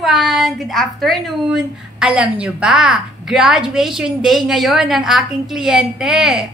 everyone! Good afternoon! Alam nyo ba, graduation day ngayon ng aking kliyente.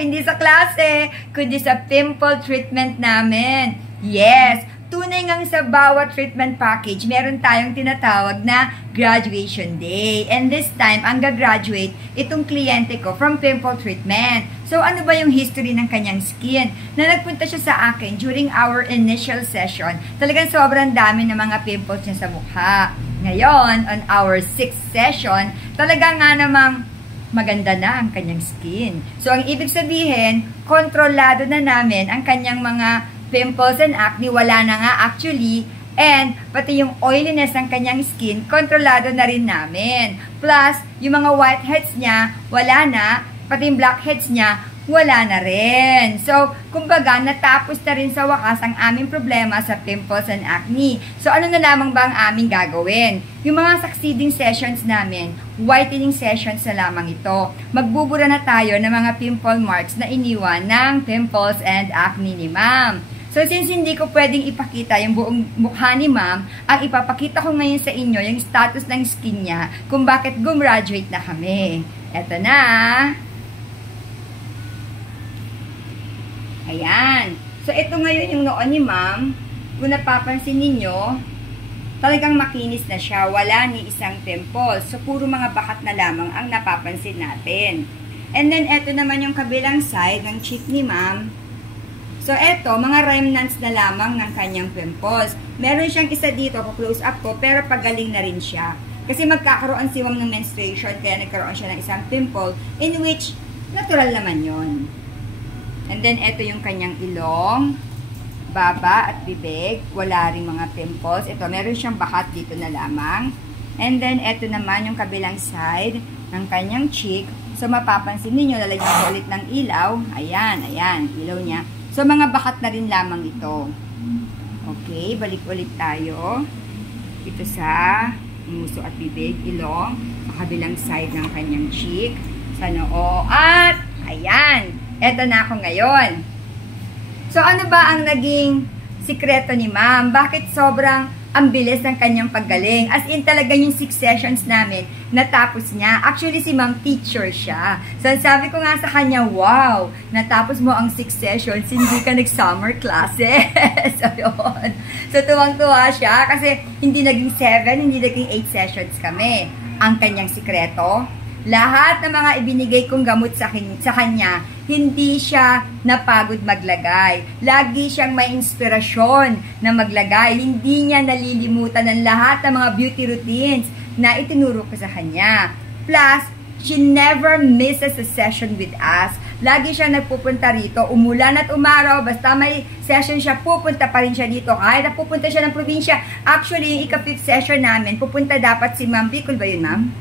Hindi sa klase, kundi sa pimple treatment namin. Yes, tunay ngang sa bawat treatment package, meron tayong tinatawag na graduation day. And this time, ang gagraduate itong kliyente ko from pimple treatment. So, ano ba yung history ng kanyang skin? Na nagpunta siya sa akin during our initial session, talagang sobrang dami ng mga pimples niya sa mukha. Ngayon, on our 6th session, talaga nga namang maganda na ang kanyang skin. So, ang ibig sabihin, kontrolado na namin ang kanyang mga pimples and acne, wala na nga actually, and pati yung oiliness ng kanyang skin, kontrolado na rin namin. Plus, yung mga whiteheads niya, wala na, pati yung blackheads niya, wala na rin. So, kumbaga, natapos na rin sa wakas ang aming problema sa pimples and acne. So, ano na lamang ba ang aming gagawin? Yung mga succeeding sessions namin, whitening sessions na lamang ito. Magbubura na tayo ng mga pimple marks na iniwan ng pimples and acne ni ma'am. So, since hindi ko pwedeng ipakita yung buong mukha ni ma'am, ang ipapakita ko ngayon sa inyo yung status ng skin niya kung bakit gumraduate na kami. Eto na. Ayan. So, ito ngayon yung noon ni ma'am. Kung napapansin ninyo, talagang makinis na siya. Wala ni isang pimple. So, puro mga bakat na lamang ang napapansin natin. And then, ito naman yung kabilang side ng cheek ni ma'am. So, eto, mga remnants na lamang ng kanyang pimples. Meron siyang isa dito, close up ko, pero pagaling na rin siya. Kasi magkakaroon si ma'am ng menstruation, kaya nagkaroon siya ng isang pimple, in which, natural naman yon. And then, eto yung kanyang ilong, baba at bibig. Wala rin mga pimples. Ito, meron siyang bakat dito na lamang. And then, eto naman yung kabilang side ng kanyang cheek. So, mapapansin ninyo, lalagyan ko ulit ng ilaw. Ayan, ayan, ilaw niya. So, mga bakat na rin lamang ito. Okay, balik ulit tayo. Ito sa muso at bibig, ilong, sa kabilang side ng kanyang cheek, sa noo, at ayan, eto na ako ngayon. So, ano ba ang naging sikreto ni ma'am? Bakit sobrang ang bilis ng kanyang paggaling? As in, talaga yung 6 sessions namin, natapos niya. Actually, si ma'am teacher siya. So, sabi ko nga sa kanya, wow, natapos mo ang 6 sessions, hindi ka nag-summer classes. So, yun. So, tuwang-tuwa siya kasi hindi naging 7, hindi naging 8 sessions kami. Ang kanyang sikreto, lahat ng mga ibinigay kong gamot sa kanya, hindi siya napagod maglagay. Lagi siyang may inspirasyon na maglagay. Hindi niya nalilimutan ang lahat ng mga beauty routines na itinuro ko sa kanya. Plus, she never misses a session with us. Lagi siya nagpupunta rito, umulan at umaraw, basta may session siya, pupunta pa rin siya dito. Kahit na pupunta siya ng probinsya. Actually, yung ika-5th session namin, pupunta dapat si Ma'am Bicol ba yun, ma'am?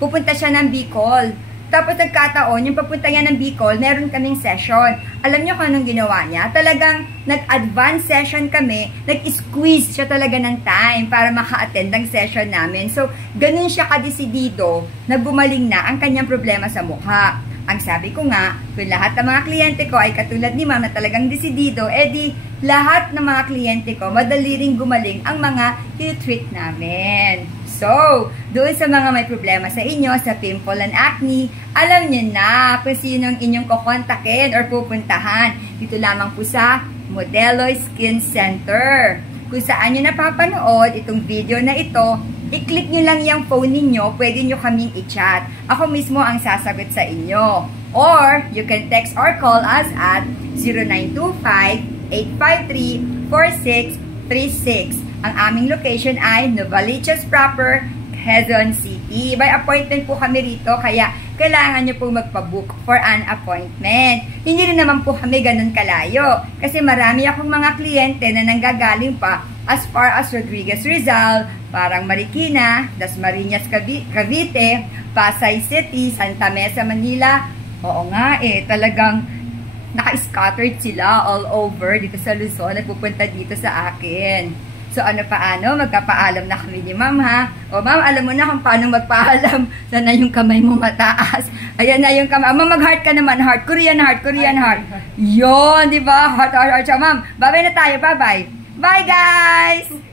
Pupunta siya ng Bicol. Tapos nagkataon, yung papunta niya ng Bicol, meron kaming session. Alam niyo kung anong ginawa niya? Talagang nag-advance session kami, nag-squeeze siya talaga ng time para maka-attend ng session namin. So, ganun siya kadesidido na gumaling na ang kanyang problema sa mukha. Ang sabi ko nga, kung lahat ng mga kliyente ko ay katulad ni ma'am na talagang desidido, edi lahat ng mga kliyente ko, madali ring gumaling ang mga treat namin. So, doon sa mga may problema sa inyo, sa pimple and acne, alam niyo na kung sino ang inyong kukontakin or pupuntahan. Dito lamang po sa Modeloy Skin Center. Kung saan nyo napapanood itong video na ito, i-click nyo lang yung phone ninyo, pwede nyo kaming i-chat. Ako mismo ang sasagot sa inyo. Or, you can text or call us at 0925-853-4636. Ang aming location ay Novaliches proper, Quezon City. By appointment po kami rito, kaya kailangan nyo pong magpabook for an appointment. Hindi rin naman po kami ganun kalayo. Kasi marami akong mga kliyente na nanggagaling pa as far as Rodriguez Rizal, parang Marikina, Dasmariñas Cavite, Pasay City, Santa Mesa, Manila. Oo nga talagang naka-scattered sila all over dito sa Luzon, nagpupunta dito sa akin. So, ano paano? Magkapaalam na kami ni ma'am, ha? O, ma'am, alam mo na kung paano magpaalam. Sana yung kamay mo mataas. Ayan na yung kamay. Ma'am, mag-heart ka naman. Heart. Korean heart. Korean heart. Yun, di ba? Heart, heart, heart. So, ma'am, bye-bye na tayo. Bye-bye. Bye, guys!